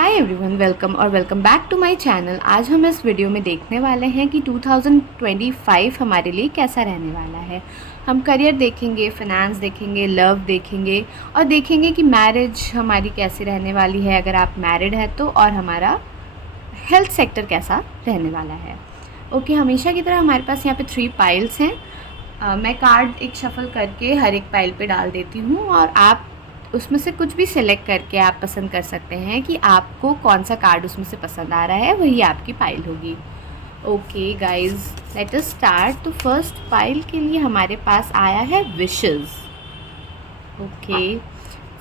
Hi everyone, welcome back to my channel. आज हम इस वीडियो में देखने वाले हैं कि 2025 हमारे लिए कैसा रहने वाला है। हम करियर देखेंगे, फाइनेंस देखेंगे, लव देखेंगे और देखेंगे कि मैरिज हमारी कैसी रहने वाली है अगर आप मैरिड हैं तो, और हमारा हेल्थ सेक्टर कैसा रहने वाला है। ओके, हमेशा की तरह हमारे पास यहाँ पे 3 पाइल्स हैं। मैं कार्ड एक शफल करके हर एक पाइल पे डाल देती हूँ और आप उसमें से कुछ भी सिलेक्ट करके आप पसंद कर सकते हैं कि आपको कौन सा कार्ड उसमें से पसंद आ रहा है, वही आपकी पाइल होगी। Okay guys, let us start. तो फर्स्ट पाइल के लिए हमारे पास आया है विशेस। ओके,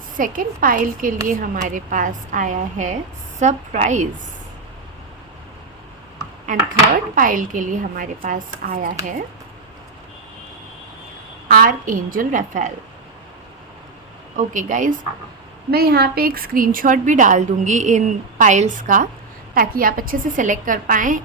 सेकंड पाइल के लिए हमारे पास आया है सरप्राइज एंड थर्ड पाइल के लिए हमारे पास आया है आर्कएंजल राफेल। ओके गाइज, मैं यहाँ पे एक स्क्रीनशॉट भी डाल दूँगी इन पाइल्स का, ताकि आप अच्छे से सिलेक्ट कर पाएँ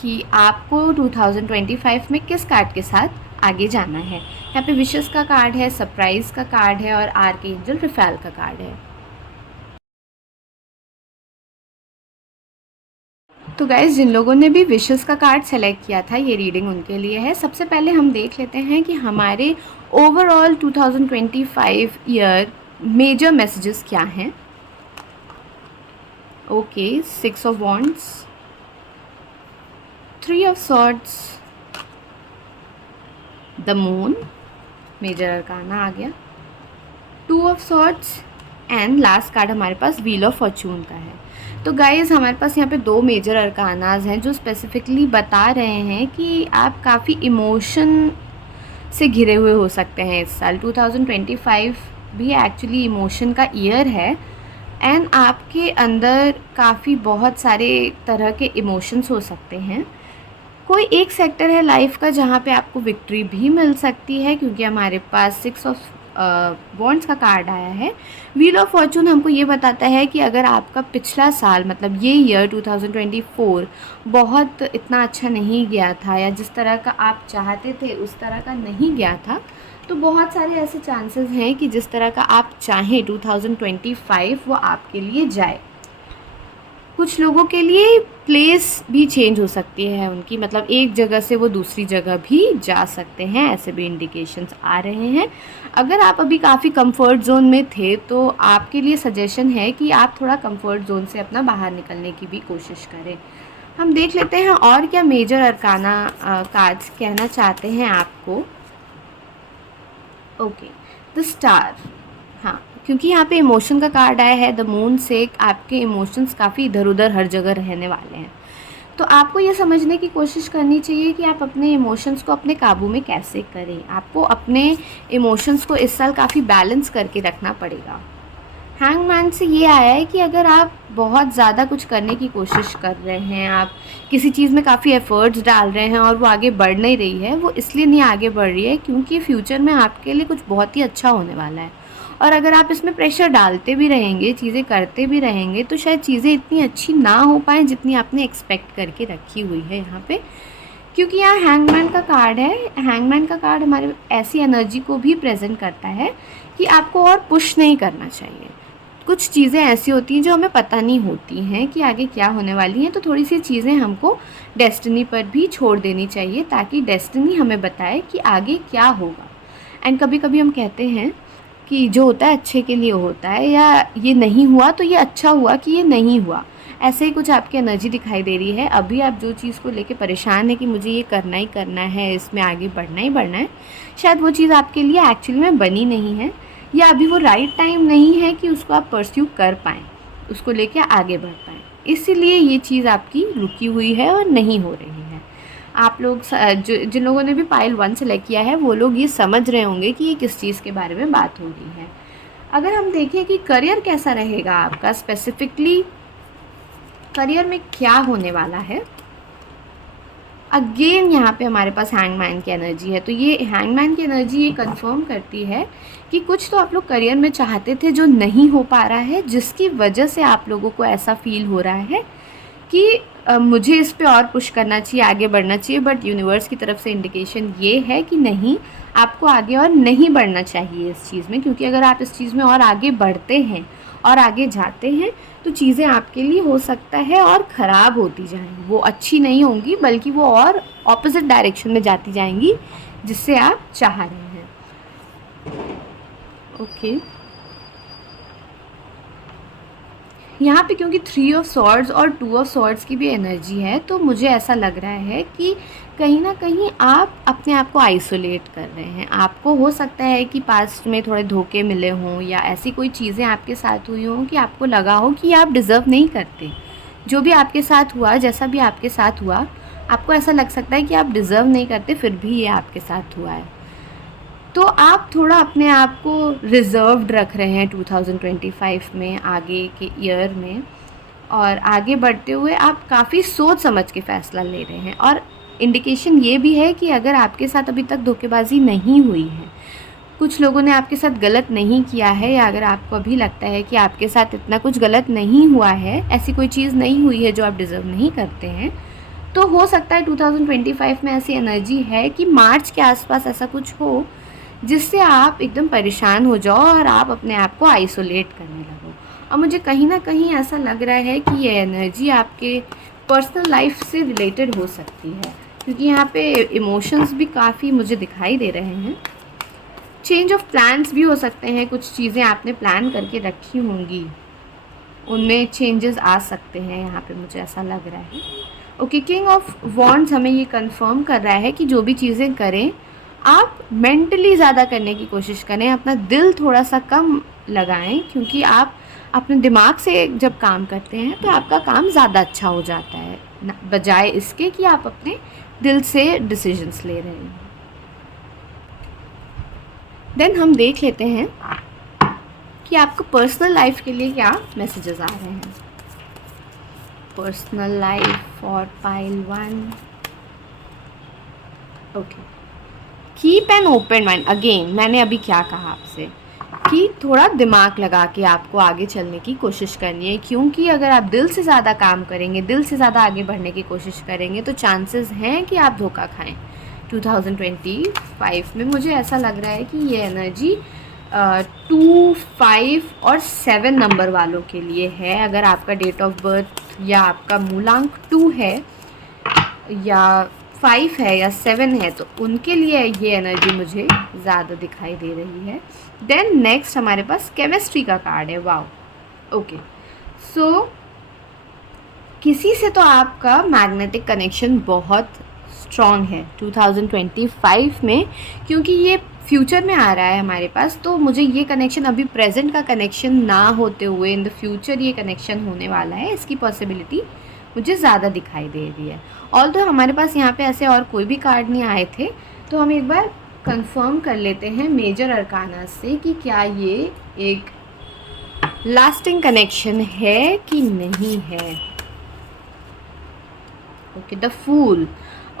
कि आपको 2025 में किस कार्ड के साथ आगे जाना है। यहाँ पे विशेस का कार्ड है, सरप्राइज़ का कार्ड है और आर्कएंजल राफेल का कार्ड है। तो गाइज़, जिन लोगों ने भी विशेस का कार्ड सेलेक्ट किया था, ये रीडिंग उनके लिए है। सबसे पहले हम देख लेते हैं कि हमारे ओवरऑल 2025 ईयर मेजर मैसेजेस क्या हैं। Okay, 6 of wands, 3 of swords, the moon, major arcana आ गया, 2 of swords and last card हमारे पास व्हील ऑफ फॉर्चून का है। तो गाइज़, हमारे पास यहाँ पे 2 मेजर अरकानाज हैं जो स्पेसिफिकली बता रहे हैं कि आप काफ़ी इमोशन से घिरे हुए हो सकते हैं इस साल। 2025 भी एक्चुअली इमोशन का ईयर है एंड आपके अंदर काफ़ी बहुत सारे तरह के इमोशंस हो सकते हैं। कोई एक सेक्टर है लाइफ का जहाँ पे आपको विक्ट्री भी मिल सकती है, क्योंकि हमारे पास 6 ऑफ वॉन्ड्स का कार्ड आया है। व्हील ऑफ फॉर्चून हमको ये बताता है कि अगर आपका पिछला साल, मतलब ये ईयर 2024 बहुत इतना अच्छा नहीं गया था या जिस तरह का आप चाहते थे उस तरह का नहीं गया था, तो बहुत सारे ऐसे चांसेस हैं कि जिस तरह का आप चाहें 2025 वो आपके लिए जाए। कुछ लोगों के लिए प्लेस भी चेंज हो सकती है उनकी, मतलब एक जगह से वो दूसरी जगह भी जा सकते हैं, ऐसे भी इंडिकेशंस आ रहे हैं। अगर आप अभी काफ़ी कंफर्ट जोन में थे तो आपके लिए सजेशन है कि आप थोड़ा कंफर्ट जोन से अपना बाहर निकलने की भी कोशिश करें। हम देख लेते हैं और क्या मेजर अरकाना कार्ड्स कहना चाहते हैं आपको। Okay, the star. हाँ, क्योंकि यहाँ पे इमोशन का कार्ड आया है द मून से, आपके इमोशंस काफ़ी इधर उधर हर जगह रहने वाले हैं। तो आपको ये समझने की कोशिश करनी चाहिए कि आप अपने इमोशंस को अपने काबू में कैसे करें। आपको अपने इमोशंस को इस साल काफ़ी बैलेंस करके रखना पड़ेगा। हैंगमैन से ये आया है कि अगर आप बहुत ज़्यादा कुछ करने की कोशिश कर रहे हैं, आप किसी चीज़ में काफ़ी एफ़र्ट्स डाल रहे हैं और वो आगे बढ़ नहीं रही है, वो इसलिए नहीं आगे बढ़ रही है क्योंकि फ्यूचर में आपके लिए कुछ बहुत ही अच्छा होने वाला है। और अगर आप इसमें प्रेशर डालते भी रहेंगे, चीज़ें करते भी रहेंगे, तो शायद चीज़ें इतनी अच्छी ना हो पाएँ जितनी आपने एक्सपेक्ट करके रखी हुई है यहाँ पे। क्योंकि यहाँ हैंगमैन का कार्ड है। हैंगमैन का कार्ड हमारे ऐसी एनर्जी को भी प्रेजेंट करता है कि आपको और पुश नहीं करना चाहिए। कुछ चीज़ें ऐसी होती हैं जो हमें पता नहीं होती हैं कि आगे क्या होने वाली हैं, तो थोड़ी सी चीज़ें हमको डेस्टिनी पर भी छोड़ देनी चाहिए ताकि डेस्टिनी हमें बताए कि आगे क्या होगा। एंड कभी कभी हम कहते हैं कि जो होता है अच्छे के लिए होता है, या ये नहीं हुआ तो ये अच्छा हुआ कि ये नहीं हुआ। ऐसे ही कुछ आपकी एनर्जी दिखाई दे रही है। अभी आप जो चीज़ को लेके परेशान है कि मुझे ये करना ही करना है, इसमें आगे बढ़ना ही बढ़ना है, शायद वो चीज़ आपके लिए एक्चुअली में बनी नहीं है, या अभी वो राइट टाइम नहीं है कि उसको आप परस्यू कर पाएँ, उसको लेके आगे बढ़ पाएँ। इसीलिए ये चीज़ आपकी रुकी हुई है और नहीं हो रही है। आप लोग जिन लोगों ने भी पाइल 1 सेलेक्ट किया है वो लोग ये समझ रहे होंगे कि ये किस चीज़ के बारे में बात हो रही है। अगर हम देखें कि करियर कैसा रहेगा आपका, स्पेसिफिकली करियर में क्या होने वाला है, अगेन यहाँ पे हमारे पास हैंगमैन की एनर्जी है। तो ये हैंगमैन की एनर्जी ये कंफर्म करती है कि कुछ तो आप लोग करियर में चाहते थे जो नहीं हो पा रहा है, जिसकी वजह से आप लोगों को ऐसा फील हो रहा है कि मुझे इस पे और पुश करना चाहिए, आगे बढ़ना चाहिए, बट यूनिवर्स की तरफ से इंडिकेशन ये है कि नहीं, आपको आगे और नहीं बढ़ना चाहिए इस चीज़ में, क्योंकि अगर आप इस चीज़ में और आगे बढ़ते हैं और आगे जाते हैं तो चीज़ें आपके लिए हो सकता है और ख़राब होती जाएंगी, वो अच्छी नहीं होंगी बल्कि वो और ऑपोजिट डायरेक्शन में जाती जाएंगी जिससे आप चाह रहे हैं। ओके, यहाँ पे क्योंकि 3 ऑफ सॉर्ड्स और 2 ऑफ सॉर्ड्स की भी एनर्जी है, तो मुझे ऐसा लग रहा है कि कहीं ना कहीं आप अपने आप को आइसोलेट कर रहे हैं। आपको हो सकता है कि पास्ट में थोड़े धोखे मिले हों या ऐसी कोई चीज़ें आपके साथ हुई हों कि आपको लगा हो कि आप डिज़र्व नहीं करते। जो भी आपके साथ हुआ, जैसा भी आपके साथ हुआ, आपको ऐसा लग सकता है कि आप डिज़र्व नहीं करते, फिर भी ये आपके साथ हुआ है। तो आप थोड़ा अपने आप को रिज़र्व्ड रख रहे हैं 2025 में, आगे के ईयर में, और आगे बढ़ते हुए आप काफ़ी सोच समझ के फ़ैसला ले रहे हैं। और इंडिकेशन ये भी है कि अगर आपके साथ अभी तक धोखेबाजी नहीं हुई है, कुछ लोगों ने आपके साथ गलत नहीं किया है, या अगर आपको अभी लगता है कि आपके साथ इतना कुछ गलत नहीं हुआ है, ऐसी कोई चीज़ नहीं हुई है जो आप डिज़र्व नहीं करते हैं, तो हो सकता है 2025 में ऐसी एनर्जी है कि मार्च के आसपास ऐसा कुछ हो जिससे आप एकदम परेशान हो जाओ और आप अपने आप को आइसोलेट करने लगो। और मुझे कहीं ना कहीं ऐसा लग रहा है कि ये एनर्जी आपके पर्सनल लाइफ से रिलेटेड हो सकती है, क्योंकि यहाँ पे इमोशंस भी काफ़ी मुझे दिखाई दे रहे हैं। चेंज ऑफ प्लान्स भी हो सकते हैं, कुछ चीज़ें आपने प्लान करके रखी होंगी, उनमें चेंजेस आ सकते हैं, यहाँ पे मुझे ऐसा लग रहा है। ओके, किंग ऑफ वॉन्ड्स हमें ये कंफर्म कर रहा है कि जो भी चीज़ें करें, आप मेंटली ज़्यादा करने की कोशिश करें, अपना दिल थोड़ा सा कम लगाएं, क्योंकि आप अपने दिमाग से जब काम करते हैं तो आपका काम ज़्यादा अच्छा हो जाता है, बजाय इसके कि आप अपने दिल से डिसीजंस ले रहे हैं। देन हम देख लेते हैं कि आपको पर्सनल लाइफ के लिए क्या मैसेजेस आ रहे हैं। Personal life for pile 1। Okay, keep an open mind. Again मैंने अभी क्या कहा आपसे कि थोड़ा दिमाग लगा के आपको आगे चलने की कोशिश करनी है, क्योंकि अगर आप दिल से ज़्यादा काम करेंगे, दिल से ज़्यादा आगे बढ़ने की कोशिश करेंगे, तो चांसेस हैं कि आप धोखा खाएं। 2025 में मुझे ऐसा लग रहा है कि ये एनर्जी 2, 5 और 7 नंबर वालों के लिए है। अगर आपका डेट ऑफ बर्थ या आपका मूलांक 2 है या 5 है या 7 है, तो उनके लिए ये एनर्जी मुझे ज़्यादा दिखाई दे रही है। देन नेक्स्ट हमारे पास केमिस्ट्री का कार्ड है। वाओ, ओके, सो किसी से तो आपका मैग्नेटिक कनेक्शन बहुत स्ट्रॉन्ग है 2025 में, क्योंकि ये फ्यूचर में आ रहा है हमारे पास, तो मुझे ये कनेक्शन अभी प्रेजेंट का कनेक्शन ना होते हुए इन द फ्यूचर ये कनेक्शन होने वाला है, इसकी पॉसिबिलिटी मुझे ज़्यादा दिखाई दे रही है। ऑल्दो हमारे पास यहाँ पे ऐसे और कोई भी कार्ड नहीं आए थे, तो हम एक बार कंफर्म कर लेते हैं मेजर अरकाना से कि क्या ये एक लास्टिंग कनेक्शन है कि नहीं है। Okay, the fool.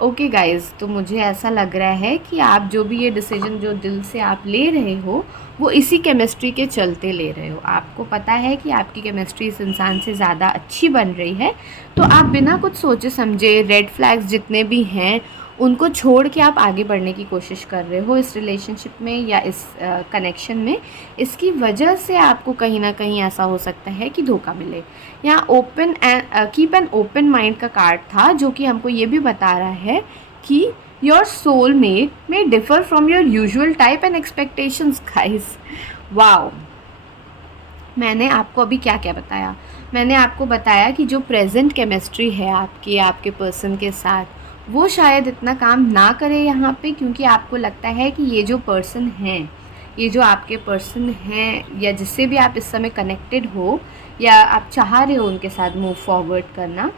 Okay guys, तो मुझे ऐसा लग रहा है कि आप जो भी ये डिसीजन जो दिल से आप ले रहे हो, वो इसी केमिस्ट्री के चलते ले रहे हो। आपको पता है कि आपकी केमिस्ट्री इस इंसान से ज़्यादा अच्छी बन रही है, तो आप बिना कुछ सोचे समझे, रेड फ्लैग्स जितने भी हैं उनको छोड़ के आप आगे बढ़ने की कोशिश कर रहे हो इस रिलेशनशिप में या इस कनेक्शन में। इसकी वजह से आपको कहीं ना कहीं ऐसा हो सकता है कि धोखा मिले। यहाँ open and keep an open mind का कार्ड था, जो कि हमको ये भी बता रहा है कि your soulmate may differ from your usual type and expectations guys। Wow, मैंने आपको अभी क्या क्या बताया? मैंने आपको बताया कि जो प्रेजेंट केमिस्ट्री है आपके पर्सन के साथ, वो शायद इतना काम ना करे यहाँ पे, क्योंकि आपको लगता है कि ये जो पर्सन हैं, ये जो आपके पर्सन हैं, या जिससे भी आप इस समय कनेक्टेड हो या आप चाह रहे हो उनके साथ मूव फॉरवर्ड करना,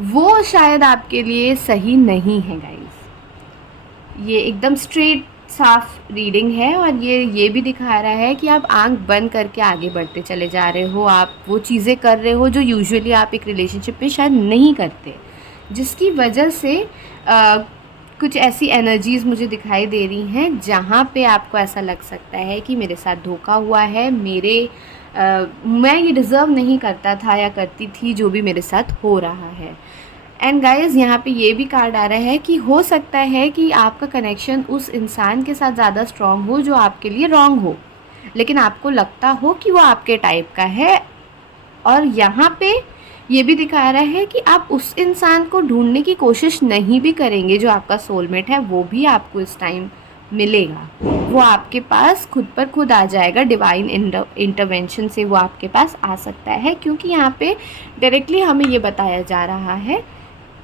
वो शायद आपके लिए सही नहीं है गाइस। ये एकदम स्ट्रेट साफ रीडिंग है, और ये भी दिखा रहा है कि आप आंख बंद करके आगे बढ़ते चले जा रहे हो। आप वो चीज़ें कर रहे हो जो यूजुअली आप एक रिलेशनशिप में शायद नहीं करते, जिसकी वजह से कुछ ऐसी एनर्जीज़ मुझे दिखाई दे रही हैं जहाँ पे आपको ऐसा लग सकता है कि मेरे साथ धोखा हुआ है, मैं ये डिज़र्व नहीं करता था या करती थी जो भी मेरे साथ हो रहा है। एंड गाइज़ यहाँ पे ये भी कार्ड आ रहा है कि हो सकता है कि आपका कनेक्शन उस इंसान के साथ ज़्यादा स्ट्रॉन्ग हो जो आपके लिए रॉन्ग हो, लेकिन आपको लगता हो कि वो आपके टाइप का है। और यहाँ पे ये भी दिखा रहा है कि आप उस इंसान को ढूंढने की कोशिश नहीं भी करेंगे जो आपका सोलमेट है, वो भी आपको इस टाइम मिलेगा। वो आपके पास खुद पर खुद आ जाएगा, डिवाइन इंटरवेंशन से वो आपके पास आ सकता है, क्योंकि यहाँ पे डायरेक्टली हमें ये बताया जा रहा है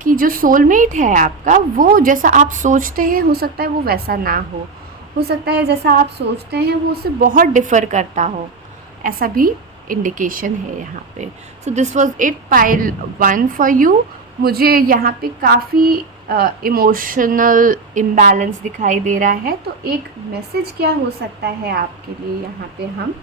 कि जो सोलमेट है आपका, वो जैसा आप सोचते हैं हो सकता है वो वैसा ना हो सकता है जैसा आप सोचते हैं वो उससे बहुत डिफ़र करता हो, ऐसा भी इंडिकेशन है यहाँ पे। So this was it pile 1 for you. मुझे यहाँ पे काफ़ी इमोशनल इम्बैलेंस दिखाई दे रहा है, तो एक मैसेज क्या हो सकता है आपके लिए, यहाँ पे हम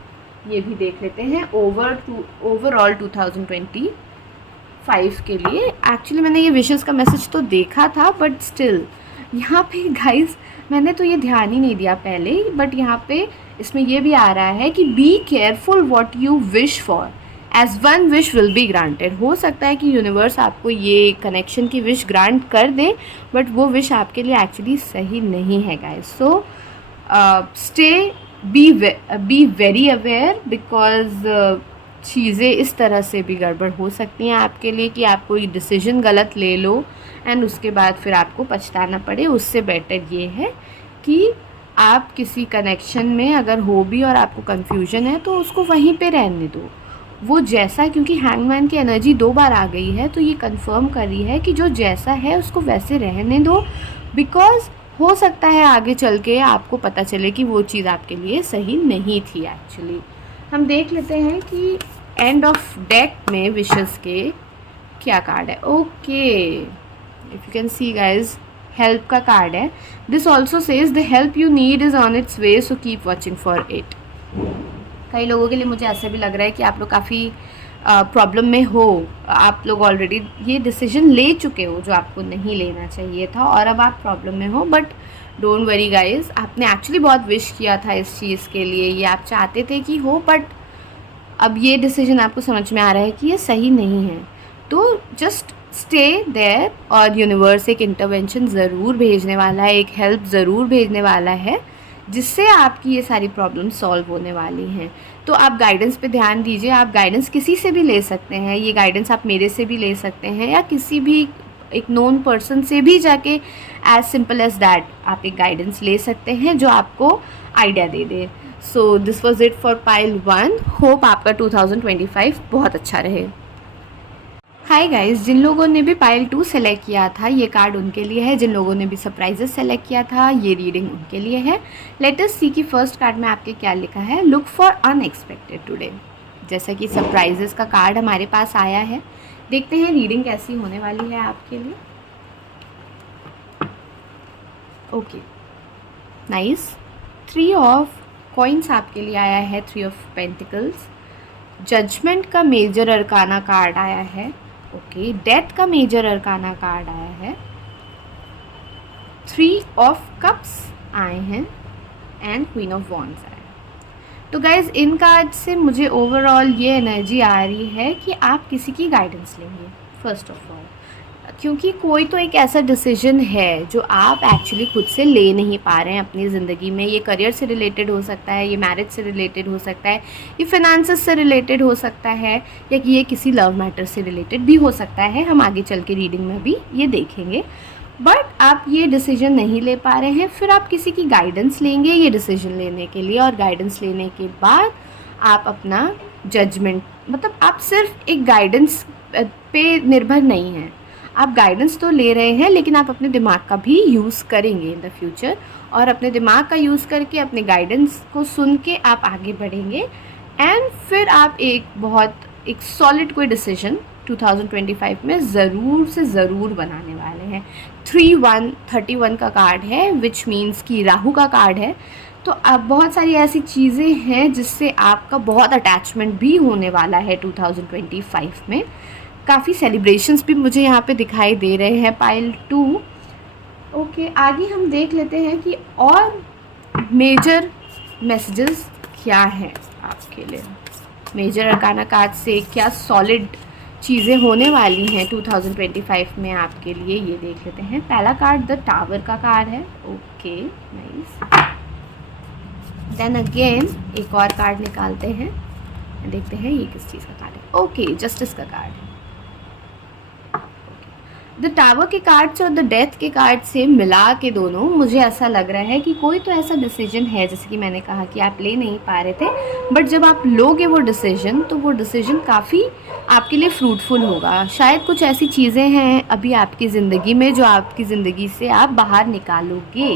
ये भी देख लेते हैं ओवरऑल 2025 के लिए। एक्चुअली मैंने ये विशेस का मैसेज तो देखा था, बट स्टिल यहाँ पे गाइस मैंने तो ये ध्यान ही नहीं दिया पहले, बट यहाँ पे इसमें ये भी आ रहा है कि be careful what you wish for, as one wish will be granted. हो सकता है कि यूनिवर्स आपको ये कनेक्शन की विश ग्रांट कर दे, बट वो विश आपके लिए एक्चुअली सही नहीं है guys. So stay be very aware, because चीज़ें इस तरह से भी गड़बड़ हो सकती हैं आपके लिए कि आप कोई डिसीजन गलत ले लो एंड उसके बाद फिर आपको पछताना पड़े। उससे बेटर ये है कि आप किसी कनेक्शन में अगर हो भी और आपको कन्फ्यूजन है तो उसको वहीं पे रहने दो। वो जैसा, क्योंकि हैंगमैन की एनर्जी 2 बार आ गई है, तो ये कंफर्म कर रही है कि जो जैसा है उसको वैसे रहने दो, बिकॉज़ हो सकता है आगे चल के आपको पता चले कि वो चीज़ आपके लिए सही नहीं थी एक्चुअली। हम देख लेते हैं कि एंड ऑफ डेक में विशेस के क्या कार्ड है। Okay, if you can see guys, help का कार्ड है। This also says the help you need is on it's way, so keep watching for it. कई लोगों के लिए मुझे ऐसे भी लग रहा है कि आप लोग काफ़ी प्रॉब्लम में हो, आप लोग ऑलरेडी ये डिसीजन ले चुके हो जो आपको नहीं लेना चाहिए था और अब आप प्रॉब्लम में हो। बट डोंट वरी गाइज, आपने एक्चुअली बहुत विश किया था इस चीज़ के लिए, ये आप चाहते थे कि हो, बट अब ये डिसीजन आपको समझ में आ रहा है कि ये सही नहीं है। तो जस्ट स्टे देयर, और यूनिवर्स एक इंटरवेंशन ज़रूर भेजने वाला है, एक हेल्प ज़रूर भेजने वाला है, जिससे आपकी ये सारी प्रॉब्लम सॉल्व होने वाली हैं। तो आप गाइडेंस पे ध्यान दीजिए। आप गाइडेंस किसी से भी ले सकते हैं, ये गाइडेंस आप मेरे से भी ले सकते हैं या किसी भी एक नोन पर्सन से भी जाके एज सिंपल एज दैट आप एक गाइडेंस ले सकते हैं जो आपको idea they they. So this was it for pile 1। Hope आपका 2025 बहुत अच्छा रहे। हाय गाइस, जिन लोगों ने भी पाइल 2 सेलेक्ट किया था ये कार्ड उनके लिए है, जिन लोगों ने भी सरप्राइजेस सेलेक्ट किया था ये रीडिंग उनके लिए है। लेट अस सी कि फर्स्ट कार्ड में आपके क्या लिखा है। Look for unexpected today. जैसा कि सरप्राइजेस का कार्ड हमारे पास आया है, देखते हैं रीडिंग कैसी होने वाली है आपके लिए। ओके नाइस, 3 ऑफ कॉइन्स आपके लिए आया है, 3 ऑफ पेंटिकल्स। जजमेंट का मेजर अरकाना कार्ड आया है। ओके, डेथ का मेजर अरकाना कार्ड आया है। 3 ऑफ कप्स आए हैं एंड क्वीन ऑफ वॉन्ड्स आए। तो गाइज इन कार्ड से मुझे ओवरऑल ये एनर्जी आ रही है कि आप किसी की गाइडेंस लेंगे फर्स्ट ऑफ ऑल, क्योंकि कोई तो एक ऐसा डिसीजन है जो आप एक्चुअली खुद से ले नहीं पा रहे हैं अपनी ज़िंदगी में। ये करियर से रिलेटेड हो सकता है, ये मैरिज से रिलेटेड हो सकता है, ये फिनेंसेस से रिलेटेड हो सकता है, या कि ये किसी लव मैटर से रिलेटेड भी हो सकता है। हम आगे चल के रीडिंग में भी ये देखेंगे। बट आप ये डिसीजन नहीं ले पा रहे हैं, फिर आप किसी की गाइडेंस लेंगे ये डिसीजन लेने के लिए, और गाइडेंस लेने के बाद आप अपना जजमेंट, मतलब आप सिर्फ एक गाइडेंस पे निर्भर नहीं हैं, आप गाइडेंस तो ले रहे हैं लेकिन आप अपने दिमाग का भी यूज़ करेंगे इन द फ्यूचर, और अपने दिमाग का यूज़ करके अपने गाइडेंस को सुन के आप आगे बढ़ेंगे एंड फिर आप एक सॉलिड कोई डिसीजन 2025 में ज़रूर से ज़रूर बनाने वाले हैं। 31 का कार्ड है, विच मीन्स कि राहु का कार्ड है। तो अब बहुत सारी ऐसी चीज़ें हैं जिससे आपका बहुत अटैचमेंट भी होने वाला है 2025 में। काफ़ी सेलिब्रेशंस भी मुझे यहाँ पे दिखाई दे रहे हैं पाइल 2। ओके, आगे हम देख लेते हैं कि और मेजर मैसेजेस क्या हैं आपके लिए। मेजर अरकाना कार्ड से क्या सॉलिड चीज़ें होने वाली हैं 2025 में आपके लिए, ये देख लेते हैं। पहला कार्ड द टावर का कार्ड है। Okay, nice. देन अगेन एक और कार्ड निकालते हैं, देखते हैं ये किस चीज़ का कार्ड है। ओके, जस्टिस का कार्ड है। द टावर के कार्ड से और द डेथ के कार्ड से मिला के दोनों मुझे ऐसा लग रहा है कि कोई तो ऐसा डिसीजन है, जैसे कि मैंने कहा कि आप ले नहीं पा रहे थे, बट जब आप लोगे वो डिसीजन तो वो डिसीजन काफ़ी आपके लिए फ्रूटफुल होगा। शायद कुछ ऐसी चीज़ें हैं अभी आपकी ज़िंदगी में जो आपकी ज़िंदगी से आप बाहर निकालोगे,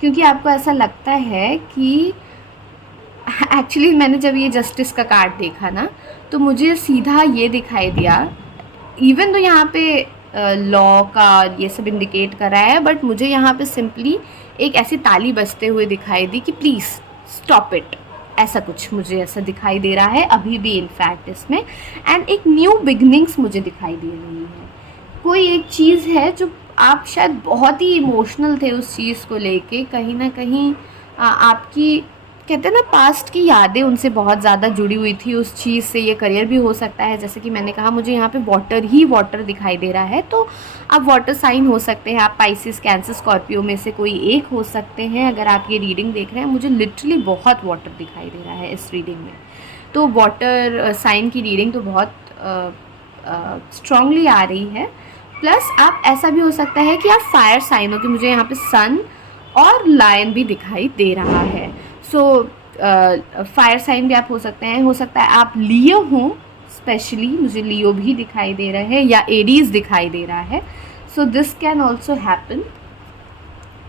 क्योंकि आपको ऐसा लगता है कि एक्चुअली मैंने जब ये जस्टिस का कार्ड देखा ना, तो मुझे सीधा ये दिखाई दिया, इवन तो यहाँ पे लॉ का ये सब इंडिकेट कर रहा है, बट मुझे यहाँ पे सिंपली एक ऐसी ताली बजते हुए दिखाई दी कि प्लीज़ स्टॉप इट, ऐसा कुछ मुझे ऐसा दिखाई दे रहा है अभी भी इनफैक्ट इसमें। एंड एक न्यू बिगनिंग्स मुझे दिखाई दे रही है। कोई एक चीज़ है जो आप शायद बहुत ही इमोशनल थे उस चीज़ को लेके, कहीं ना कहीं आपकी कहते हैं ना पास्ट की यादें उनसे बहुत ज़्यादा जुड़ी हुई थी उस चीज़ से। ये करियर भी हो सकता है, जैसे कि मैंने कहा मुझे यहाँ पे वाटर ही वाटर दिखाई दे रहा है, तो आप वाटर साइन हो सकते हैं, आप पाइसिस, कैंसर, स्कॉर्पियो में से कोई एक हो सकते हैं। अगर आप ये रीडिंग देख रहे हैं, मुझे लिटरली बहुत वाटर दिखाई दे रहा है इस रीडिंग में, तो वाटर साइन की रीडिंग तो बहुत स्ट्रांगली आ रही है। प्लस आप ऐसा भी हो सकता है कि आप फायर साइन हो, कि मुझे यहाँ पे सन और लायन भी दिखाई दे रहा है। सो फायर साइन भी आप हो सकते हैं, हो सकता है आप लियो हों, स्पेशली मुझे लियो भी दिखाई दे रहा है, या एरीज दिखाई दे रहा है। So this can also happen.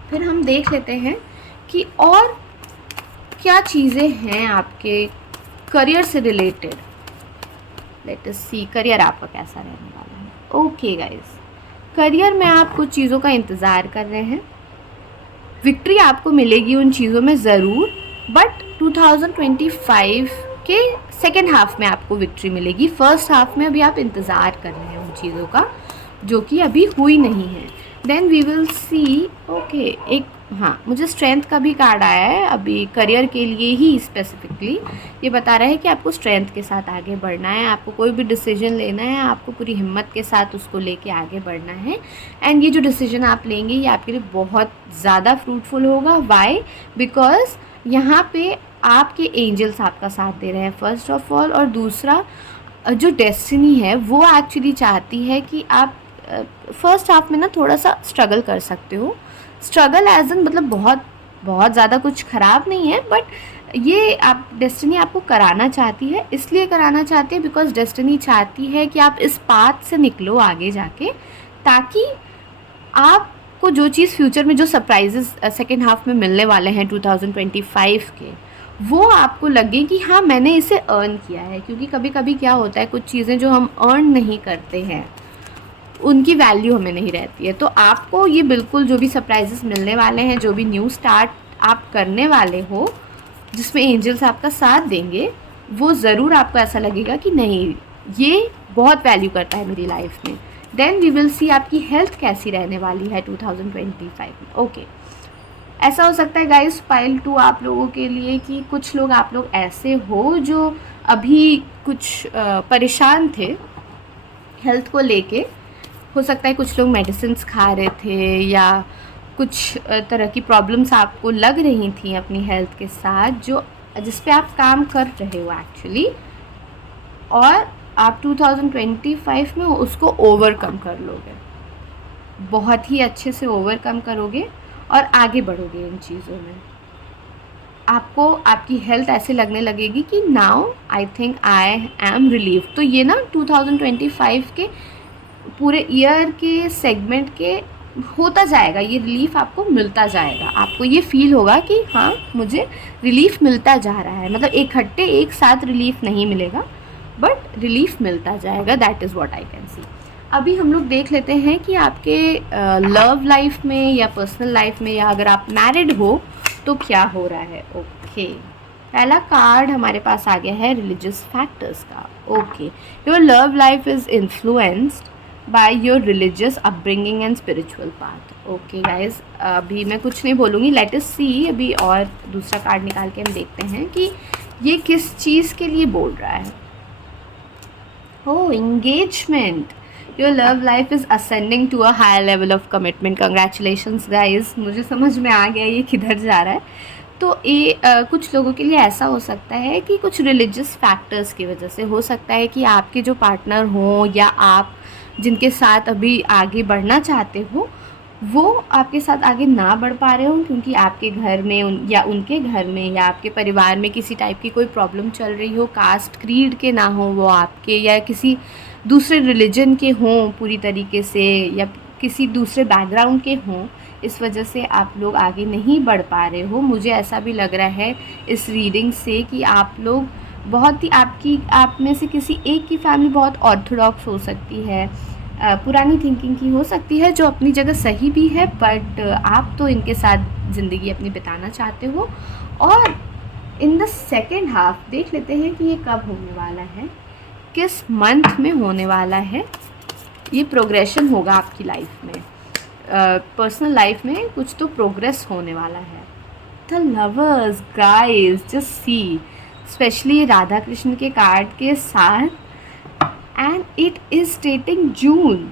फिर हम देख लेते हैं कि और क्या चीज़ें हैं आपके करियर से रिलेटेड। लेट अस सी करियर आपका कैसा रहने वाला है। ओके गाइस, करियर में आप कुछ चीज़ों का इंतज़ार कर रहे हैं, विक्ट्री आपको मिलेगी उन चीज़ों में ज़रूर, बट 2025 के सेकेंड हाफ में आपको विक्ट्री मिलेगी। फर्स्ट हाफ में अभी आप इंतज़ार कर रहे हैं उन चीज़ों का जो कि अभी हुई नहीं है। Then we will see. Okay, एक हाँ, मुझे स्ट्रेंथ का भी कार्ड आया है अभी करियर के लिए ही स्पेसिफिकली। ये बता रहा है कि आपको स्ट्रेंथ के साथ आगे बढ़ना है, आपको कोई भी डिसीजन लेना है, आपको पूरी हिम्मत के साथ उसको लेके आगे बढ़ना है। एंड ये जो डिसीजन आप लेंगे ये आपके लिए बहुत ज़्यादा फ्रूटफुल होगा। वाई? बिकॉज यहाँ पे आपके एंजल्स आपका साथ दे रहे हैं फर्स्ट ऑफ ऑल, और दूसरा जो डेस्टिनी है वो एक्चुअली चाहती है कि आप फर्स्ट हाफ में ना थोड़ा सा स्ट्रगल कर सकते हो। स्ट्रगल एज एन मतलब बहुत बहुत ज़्यादा कुछ ख़राब नहीं है, बट ये आप डेस्टिनी आपको कराना चाहती है, इसलिए कराना चाहती है बिकॉज डेस्टिनी चाहती है कि आप इस पाथ से निकलो आगे जाके, ताकि आपको जो चीज़ फ्यूचर में जो सरप्राइजेस सेकेंड हाफ में मिलने वाले हैं 2025 के, वो आपको लगे कि हाँ मैंने इसे अर्न किया है। क्योंकि कभी कभी क्या होता है, कुछ चीज़ें जो हम अर्न नहीं करते हैं उनकी वैल्यू हमें नहीं रहती है। तो आपको ये बिल्कुल जो भी सरप्राइजेस मिलने वाले हैं, जो भी न्यू स्टार्ट आप करने वाले हो जिसमें एंजल्स आपका साथ देंगे, वो ज़रूर आपको ऐसा लगेगा कि नहीं ये बहुत वैल्यू करता है मेरी लाइफ में। देन वी विल सी आपकी हेल्थ कैसी रहने वाली है 2025 में। ओके, ऐसा हो सकता है गाइस पाइल 2 आप लोगों के लिए कि कुछ लोग आप लोग ऐसे हो जो अभी कुछ परेशान थे हेल्थ को लेके। हो सकता है कुछ लोग मेडिसिन्स खा रहे थे या कुछ तरह की प्रॉब्लम्स आपको लग रही थी अपनी हेल्थ के साथ, जो जिस पे आप काम कर रहे हो एक्चुअली, और आप 2025 में उसको ओवरकम कर लोगे, बहुत ही अच्छे से ओवरकम करोगे और आगे बढ़ोगे इन चीज़ों में। आपको आपकी हेल्थ ऐसे लगने लगेगी कि now I think I am relieve. तो ये ना 2025 के पूरे ईयर के सेगमेंट के होता जाएगा, ये रिलीफ आपको मिलता जाएगा। आपको ये फील होगा कि हाँ मुझे रिलीफ मिलता जा रहा है, मतलब इकट्ठे एक साथ रिलीफ नहीं मिलेगा बट रिलीफ मिलता जाएगा। That is what I can see. अभी हम लोग देख लेते हैं कि आपके लव लाइफ में या पर्सनल लाइफ में, या अगर आप मैरिड हो तो क्या हो रहा है। ओके, पहला कार्ड हमारे पास आ गया है रिलीजियस फैक्टर्स का। Okay, your love life is influenced by your religious upbringing and spiritual path. Okay guys, अभी मैं कुछ नहीं बोलूँगी, लेट अस सी। अभी और दूसरा कार्ड निकाल के हम देखते हैं कि ये किस चीज़ के लिए बोल रहा है। Oh, engagement. Your love life is ascending to a higher level of commitment. Congratulations guys. मुझे समझ में आ गया ये किधर जा रहा है। तो ये कुछ लोगों के लिए ऐसा हो सकता है कि कुछ रिलीजियस फैक्टर्स की वजह से हो सकता है कि आपके जो पार्टनर हों या आप जिनके साथ अभी आगे बढ़ना चाहते हो वो आपके साथ आगे ना बढ़ पा रहे हो, क्योंकि आपके घर में या उनके घर में या आपके परिवार में किसी टाइप की कोई प्रॉब्लम चल रही हो, कास्ट क्रीड के ना हो वो आपके, या किसी दूसरे रिलीजन के हों पूरी तरीके से, या किसी दूसरे बैकग्राउंड के हों, इस वजह से आप लोग आगे नहीं बढ़ पा रहे हो। मुझे ऐसा भी लग रहा है इस रीडिंग से कि आप लोग बहुत ही आप में से किसी एक की फैमिली बहुत ऑर्थोडॉक्स हो सकती है, पुरानी थिंकिंग की हो सकती है, जो अपनी जगह सही भी है, बट आप तो इनके साथ ज़िंदगी अपनी बिताना चाहते हो। और इन द सेकेंड हाफ देख लेते हैं कि ये कब होने वाला है, किस मंथ में होने वाला है। ये प्रोग्रेशन होगा आपकी लाइफ में, पर्सनल लाइफ में कुछ तो प्रोग्रेस होने वाला है। The lovers guys, just see, specially Radha Krishna के कार्ड के साथ, and it is स्टेटिंग June.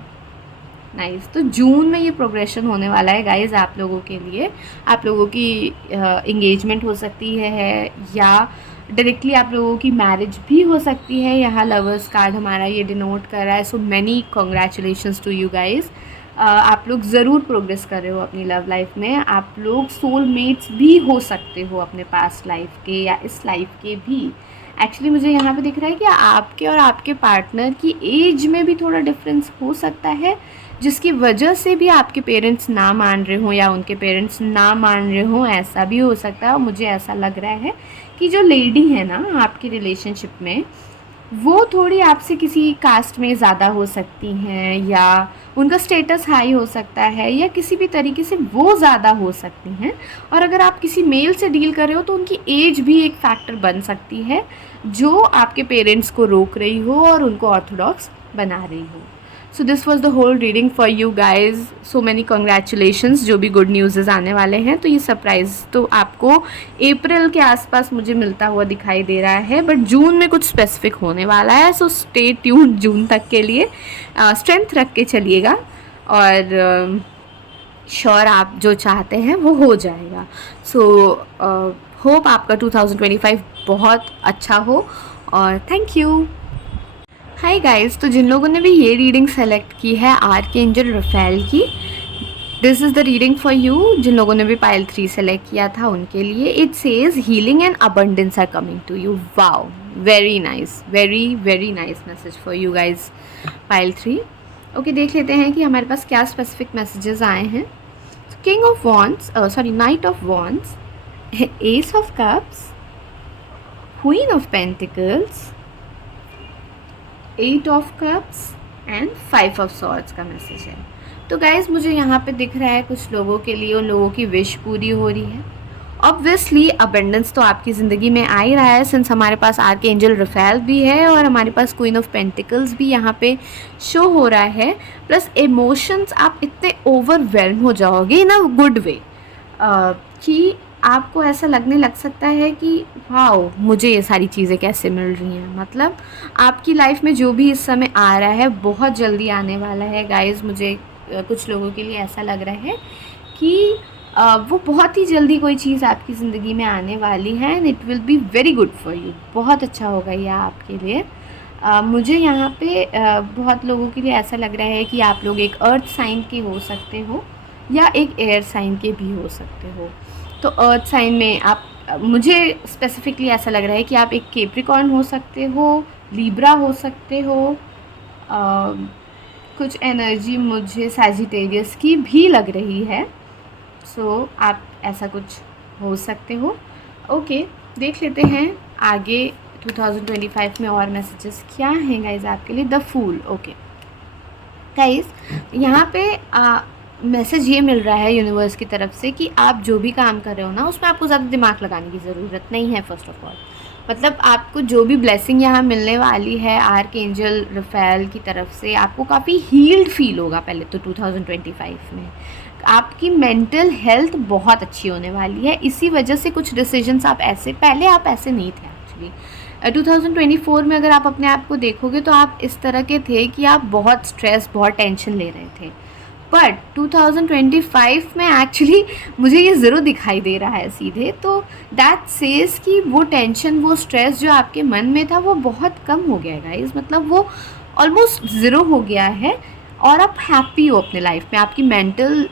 Nice, तो जून में ये प्रोग्रेशन होने वाला है गाइज आप लोगों के लिए। आप लोगों की इंगेजमेंट हो सकती है या डायरेक्टली आप लोगों की मैरिज भी हो सकती है। यहाँ लवर्स कार्ड हमारा ये डिनोट कर रहा है। So many congratulations to you guys. आप लोग ज़रूर प्रोग्रेस कर रहे हो अपनी लव लाइफ में। आप लोग सोलमेट्स भी हो सकते हो अपने पास्ट लाइफ के या इस लाइफ के भी। एक्चुअली मुझे यहाँ पे दिख रहा है कि आपके और आपके पार्टनर की एज में भी थोड़ा डिफरेंस हो सकता है, जिसकी वजह से भी आपके पेरेंट्स ना मान रहे हों या उनके पेरेंट्स ना मान रहे हों, ऐसा भी हो सकता है। और मुझे ऐसा लग रहा है कि जो लेडी है ना आपकी रिलेशनशिप में, वो थोड़ी आपसे किसी कास्ट में ज़्यादा हो सकती हैं, या उनका स्टेटस हाई हो सकता है, या किसी भी तरीके से वो ज़्यादा हो सकती हैं। और अगर आप किसी मेल से डील कर रहे हो तो उनकी एज भी एक फैक्टर बन सकती है जो आपके पेरेंट्स को रोक रही हो और उनको ऑर्थोडॉक्स बना रही हो। So this was the whole reading for you guys. So many congratulations. जो भी गुड न्यूज़ आने वाले हैं, तो ये सरप्राइज़ तो आपको अप्रैल के आसपास मुझे मिलता हुआ दिखाई दे रहा है, बट जून में कुछ स्पेसिफिक होने वाला है। सो स्टे ट्यून जून तक के लिए। स्ट्रेंथ रख के चलिएगा और श्योर आप जो चाहते हैं वो हो जाएगा। सो होप आपका 2025 बहुत अच्छा हो, और थैंक यू। हाय गाइस, तो जिन लोगों ने भी ये रीडिंग सेलेक्ट की है आर्कएंजल रफेल की, this is the reading for you. जिन लोगों ने भी पाइल 3 सेलेक्ट किया था उनके लिए, it says healing and abundance are coming to you. Wow, very nice, very very nice message for you guys pile 3। Okay, देख लेते हैं कि हमारे पास क्या स्पेसिफिक मैसेजेस आए हैं। King of wands, sorry, night of wands, S of cups, queen of pentacles, 8 of cups and 5 of swords का message है। तो गाइज़ मुझे यहाँ पे दिख रहा है कुछ लोगों के लिए उन लोगों की विश पूरी हो रही है। ऑब्वियसली अबंडेंस तो आपकी ज़िंदगी में आ ही रहा है, सिंस हमारे पास आर्कएंजल रफेल भी है और हमारे पास क्वीन ऑफ पेंटिकल्स भी यहाँ पे शो हो रहा है। प्लस इमोशंस, आप इतने ओवरवेल्म हो जाओगे इन अ गुड वे कि आपको ऐसा लगने लग सकता है कि वाओ, मुझे ये सारी चीज़ें कैसे मिल रही हैं। मतलब आपकी लाइफ में जो भी इस समय आ रहा है बहुत जल्दी आने वाला है गाइज़। मुझे कुछ लोगों के लिए ऐसा लग रहा है कि वो बहुत ही जल्दी कोई चीज़ आपकी ज़िंदगी में आने वाली है, and it will be very good for you. बहुत अच्छा होगा ये आपके लिए। मुझे यहाँ पे बहुत लोगों के लिए ऐसा लग रहा है कि आप लोग एक अर्थ साइन के हो सकते हो या एक एयर साइन के भी हो सकते हो। तो अर्थ साइन में आप, मुझे स्पेसिफिकली ऐसा लग रहा है कि आप एक कैप्रिकॉर्न हो सकते हो, लीब्रा हो सकते हो, कुछ एनर्जी मुझे सैजिटेरियस की भी लग रही है। सो आप ऐसा कुछ हो सकते हो। ओके, देख लेते हैं आगे 2025 में और मैसेजेस क्या हैं गाइज आपके लिए। The fool. ओके गाइज, यहाँ पे मैसेज ये मिल रहा है यूनिवर्स की तरफ से कि आप जो भी काम कर रहे हो ना, उसमें आपको ज़्यादा दिमाग लगाने की ज़रूरत नहीं है फर्स्ट ऑफ ऑल। मतलब आपको जो भी ब्लेसिंग यहाँ मिलने वाली है आर्कएंजल रफ़ेल की तरफ से, आपको काफ़ी हील्ड फील होगा पहले तो 2025 में। आपकी मेंटल हेल्थ बहुत अच्छी होने वाली है, इसी वजह से कुछ डिसीजंस आप ऐसे, पहले आप ऐसे नहीं थे एक्चुअली। 2024 में अगर आप अपने आप को देखोगे तो आप इस तरह के थे कि आप बहुत स्ट्रेस, बहुत टेंशन ले रहे थे। बट 2025 में एक्चुअली मुझे ये ज़रूर दिखाई दे रहा है सीधे, तो दैट सेज कि वो टेंशन, वो स्ट्रेस जो आपके मन में था वो बहुत कम हो गया है गाइस। मतलब वो ऑलमोस्ट ज़ीरो हो गया है और आप हैप्पी हो अपने लाइफ में। आपकी मेंटल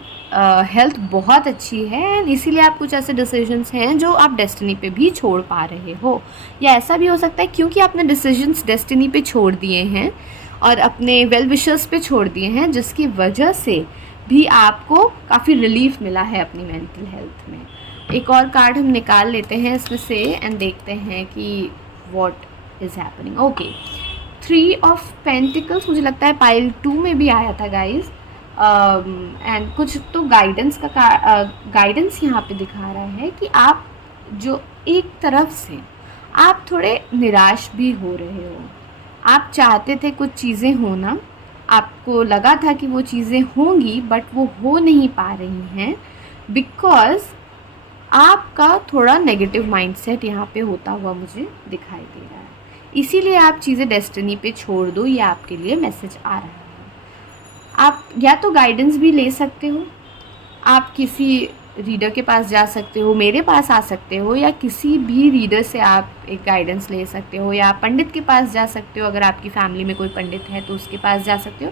हेल्थ बहुत अच्छी है एंड इसीलिए आप कुछ ऐसे डिसीजंस हैं जो आप डेस्टिनी पे भी छोड़ पा रहे हो। या ऐसा भी हो सकता है क्योंकि आपने डिसीजंस डेस्टिनी पे छोड़ दिए हैं और अपने वेल विशर्स पे छोड़ दिए हैं, जिसकी वजह से भी आपको काफ़ी रिलीफ मिला है अपनी मेंटल हेल्थ में। एक और कार्ड हम निकाल लेते हैं इसमें से एंड देखते हैं कि what is happening. Okay, 3 of pentacles मुझे लगता है पाइल 2 में भी आया था गाइज। एंड कुछ तो गाइडेंस यहाँ पे दिखा रहा है कि आप जो एक तरफ से आप थोड़े निराश भी हो रहे हो। आप चाहते थे कुछ चीज़ें होना, आपको लगा था कि वो चीज़ें होंगी बट वो हो नहीं पा रही हैं बिकॉज़ आपका थोड़ा नेगेटिव माइंडसेट यहाँ पे होता हुआ मुझे दिखाई दे रहा है। इसीलिए आप चीज़ें डेस्टिनी पे छोड़ दो, ये आपके लिए मैसेज आ रहा है। आप या तो गाइडेंस भी ले सकते हो, आप किसी रीडर के पास जा सकते हो, मेरे पास आ सकते हो, या किसी भी रीडर से आप एक गाइडेंस ले सकते हो, या आप पंडित के पास जा सकते हो, अगर आपकी फैमिली में कोई पंडित है तो उसके पास जा सकते हो।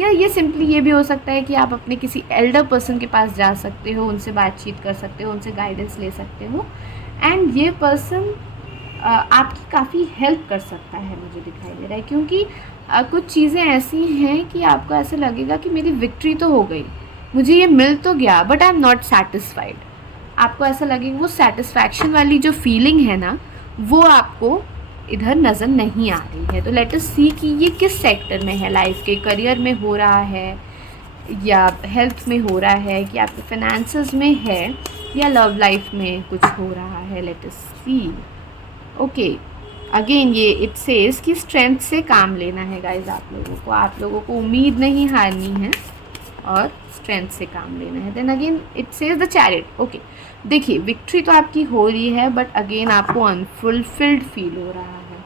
या ये सिंपली ये भी हो सकता है कि आप अपने किसी एल्डर पर्सन के पास जा सकते हो, उनसे बातचीत कर सकते हो, उनसे गाइडेंस ले सकते हो एंड ये पर्सन आपकी काफ़ी हेल्प कर सकता है, मुझे दिखाई दे रहा है। क्योंकि कुछ चीज़ें ऐसी हैं कि आपको ऐसा लगेगा कि मेरी विक्ट्री तो हो गई, मुझे ये मिल तो गया but I am not satisfied. आपको ऐसा लगेगा, वो सेटिस्फैक्शन वाली जो फीलिंग है ना, वो आपको इधर नज़र नहीं आ रही है। तो लेट अस सी कि ये किस सेक्टर में है, लाइफ के करियर में हो रहा है या हेल्थ में हो रहा है, कि आपके फाइनेंसेस में है, या लव लाइफ में कुछ हो रहा है। लेट अस सी। ओके, अगेन ये इट सेज कि स्ट्रेंथ से काम लेना है गाइज आप लोगों को उम्मीद नहीं हारनी है और स्ट्रेंथ से काम लेना है। Then again it says the chariot. Okay, देखिए विक्ट्री तो आपकी हो रही है बट अगेन आपको अनफुलफिल्ड फील हो रहा है।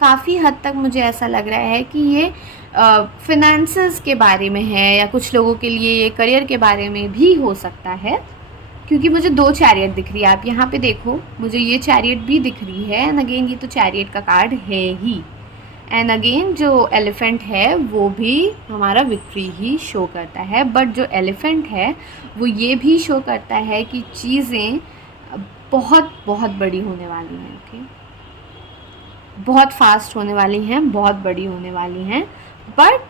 काफ़ी हद तक मुझे ऐसा लग रहा है कि ये फिनेंसेस के बारे में है, या कुछ लोगों के लिए ये करियर के बारे में भी हो सकता है, क्योंकि मुझे 2 चैरियट दिख रही है। आप यहाँ पे देखो, मुझे ये चैरियट भी दिख रही है एंड अगेन ये तो चैरियट का कार्ड है ही। एंड अगेन जो एलिफेंट है वो भी हमारा विक्ट्री ही शो करता है, बट जो एलिफेंट है वो ये भी शो करता है कि चीज़ें बहुत बहुत बड़ी होने वाली हैं। ओके, बहुत फास्ट होने वाली हैं, बहुत बड़ी होने वाली हैं, बट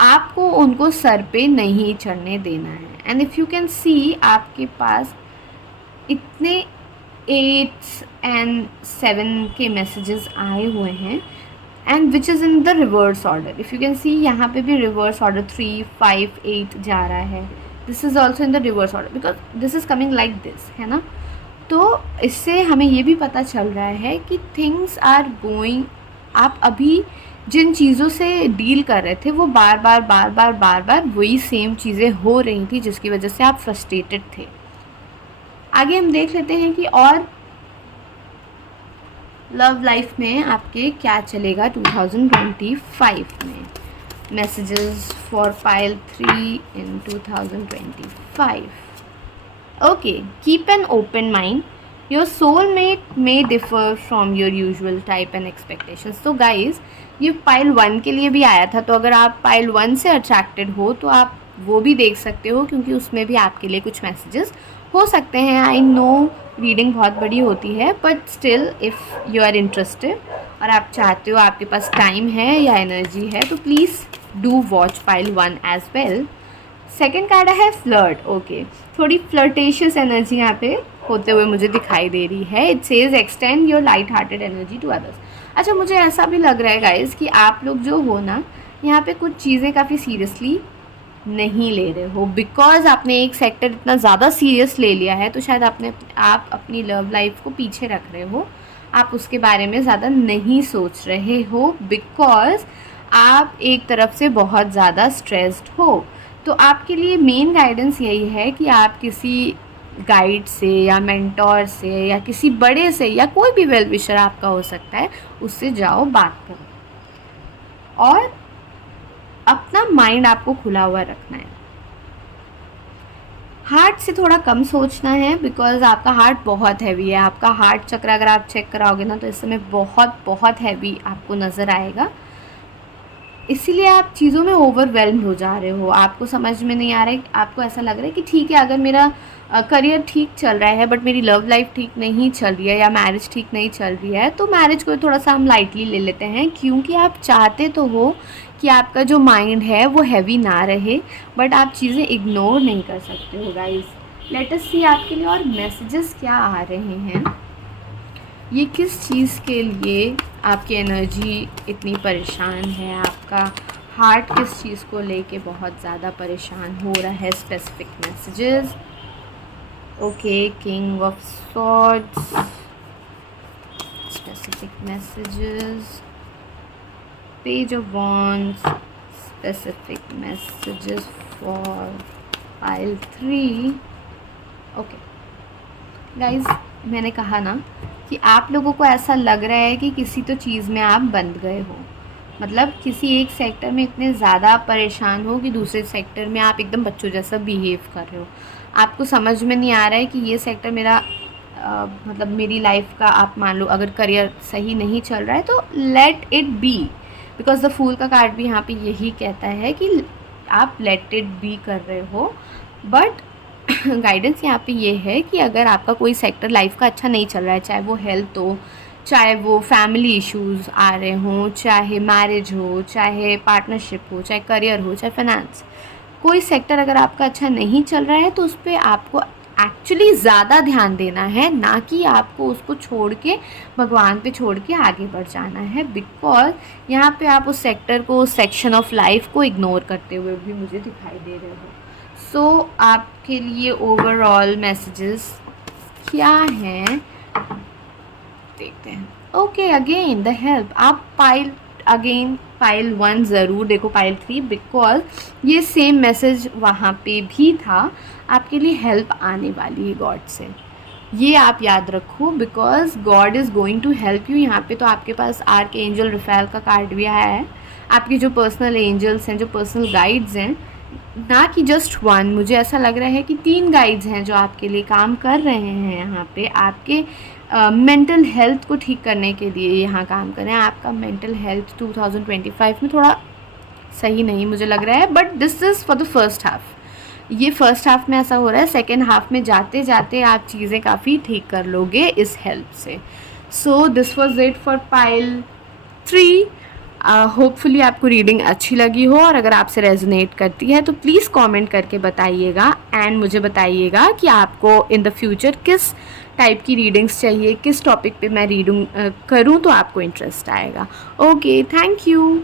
आपको उनको सर पे नहीं चढ़ने देना है। And if you can see, आपके पास इतने 8 एंड 7 के मैसेजेस आए हुए हैं and which is in the reverse order. If you can see, यहाँ पे भी रिवर्स ऑर्डर 3, 5, 8 जा रहा है। This is also in the reverse order because this is coming like this, है ना। तो इससे हमें ये भी पता चल रहा है कि थिंग्स आर गोइंग, आप अभी जिन चीज़ों से डील कर रहे थे वो बार बार वही सेम चीज़ें हो रही थी, जिसकी वजह से आप फ्रस्ट्रेटेड थे। आगे हम देख लेते हैं कि और लव लाइफ में आपके क्या चलेगा 2025 में। Messages for pile 3 in 2025। Okay, keep an open mind, your soulmate may differ from your usual type and expectations. तो गाइज, ये पाइल 1 के लिए भी आया था, तो अगर आप पाइल 1 से अट्रैक्टेड हो तो आप वो भी देख सकते हो, क्योंकि उसमें भी आपके लिए कुछ मैसेजेस हो सकते हैं। आई नो रीडिंग बहुत बड़ी होती है, but still if you are interested और आप चाहते हो, आपके पास टाइम है या एनर्जी है, तो please do watch pile 1 as well. Second card है फ्लर्ट। ओके, थोड़ी फ्लर्टेशियस एनर्जी यहाँ पे होते हुए मुझे दिखाई दे रही है। It says extend your light hearted energy to others. अच्छा, मुझे ऐसा भी लग रहा है गाइज कि आप लोग जो हो ना, यहाँ पे कुछ चीज़ें काफ़ी सीरियसली नहीं ले रहे हो, बिकॉज आपने एक सेक्टर इतना ज़्यादा सीरियस ले लिया है, तो शायद आप अपनी लव लाइफ को पीछे रख रहे हो, आप उसके बारे में ज़्यादा नहीं सोच रहे हो, बिकॉज आप एक तरफ से बहुत ज़्यादा स्ट्रेस्ड हो। तो आपके लिए मेन गाइडेंस यही है कि आप किसी गाइड से या मेंटोर से या किसी बड़े से या कोई भी वेल विशर आपका हो सकता है, उससे जाओ, बात करो और अपना माइंड आपको खुला हुआ रखना है। हार्ट से थोड़ा कम सोचना है, बिकॉज आपका हार्ट बहुत हैवी है। आपका हार्ट चक्र अगर आप चेक कराओगे ना, तो इस समय बहुत बहुत हैवी आपको नज़र आएगा। इसीलिए आप चीज़ों में ओवरवेल्म्ड हो जा रहे हो, आपको समझ में नहीं आ रहा है। आपको ऐसा लग रहा है कि ठीक है, अगर मेरा करियर ठीक चल रहा है बट मेरी लव लाइफ ठीक नहीं चल रही है या मैरिज ठीक नहीं चल रही है, तो मैरिज को थोड़ा सा हम लाइटली ले लेते हैं, क्योंकि आप चाहते तो हो कि आपका जो माइंड है वो हैवी ना रहे, बट आप चीज़ें इग्नोर नहीं कर सकते हो गाइस। लेट अस सी आपके लिए और मैसेजेस क्या आ रहे हैं। ये किस चीज़ के लिए आपकी एनर्जी इतनी परेशान है, आपका हार्ट किस चीज़ को लेके बहुत ज़्यादा परेशान हो रहा है। Specific messages. Okay, king of swords, specific messages, page of wands, specific messages for pile 3। Okay guys, मैंने कहा ना कि आप लोगों को ऐसा लग रहा है कि किसी तो चीज़ में आप बंध गए हो, मतलब किसी एक सेक्टर में इतने ज़्यादा परेशान हो कि दूसरे सेक्टर में आप एकदम बच्चों जैसा बिहेव कर रहे हो। आपको समझ में नहीं आ रहा है कि ये सेक्टर मेरा मतलब मेरी लाइफ का, आप मान लो अगर करियर सही नहीं चल रहा है तो let it be, because the fool का कार्ड भी यहाँ पे यही कहता है कि आप लेट इट बी कर रहे हो। बट गाइडेंस यहाँ पे ये है कि अगर आपका कोई सेक्टर लाइफ का अच्छा नहीं चल रहा है, चाहे वो हेल्थ हो, चाहे वो फैमिली इश्यूज़ आ रहे हों, चाहे मैरिज हो, चाहे पार्टनरशिप हो, चाहे करियर हो, चाहे फाइनेंस, कोई सेक्टर अगर आपका अच्छा नहीं चल रहा है तो उस पर आपको एक्चुअली ज़्यादा ध्यान देना है, ना कि आपको उसको छोड़ के भगवान पे छोड़ के आगे बढ़ जाना है। बिकॉज यहाँ पे आप उस सेक्टर को, उस सेक्शन ऑफ लाइफ को इग्नोर करते हुए भी मुझे दिखाई दे रहे हो। सो आपके लिए ओवरऑल मैसेजेस क्या हैं देखते हैं। Okay, again the help. आप पाइल 1 ज़रूर देखो, पाइल 3, बिकॉज ये सेम मैसेज वहाँ पे भी था। आपके लिए हेल्प आने वाली है गॉड से, ये आप याद रखो, because God is going to help you. यहाँ पे तो आपके पास आर्क एंजल रफेल का कार्ड भी आया है। आपके जो पर्सनल एंजल्स हैं, जो पर्सनल गाइड्स हैं, ना कि जस्ट 1, मुझे ऐसा लग रहा है कि 3 गाइड्स हैं जो आपके लिए काम कर रहे हैं यहाँ पे, आपके मेंटल हेल्थ को ठीक करने के लिए यहाँ काम कर रहे हैं। आपका मेंटल हेल्थ 2025 में थोड़ा सही नहीं मुझे लग रहा है, but this is for the first half. ये फर्स्ट हाफ में ऐसा हो रहा है, सेकेंड हाफ में जाते जाते आप चीज़ें काफ़ी ठीक कर लोगे इस हेल्प से। सो this was it for pile 3। Hopefully आपको रीडिंग अच्छी लगी हो, और अगर आपसे रेजोनेट करती है तो प्लीज़ कमेंट करके बताइएगा, एंड मुझे बताइएगा कि आपको इन द फ्यूचर किस टाइप की रीडिंग्स चाहिए, किस टॉपिक पे मैं रीडिंग करूँ तो आपको इंटरेस्ट आएगा। Okay, thank you.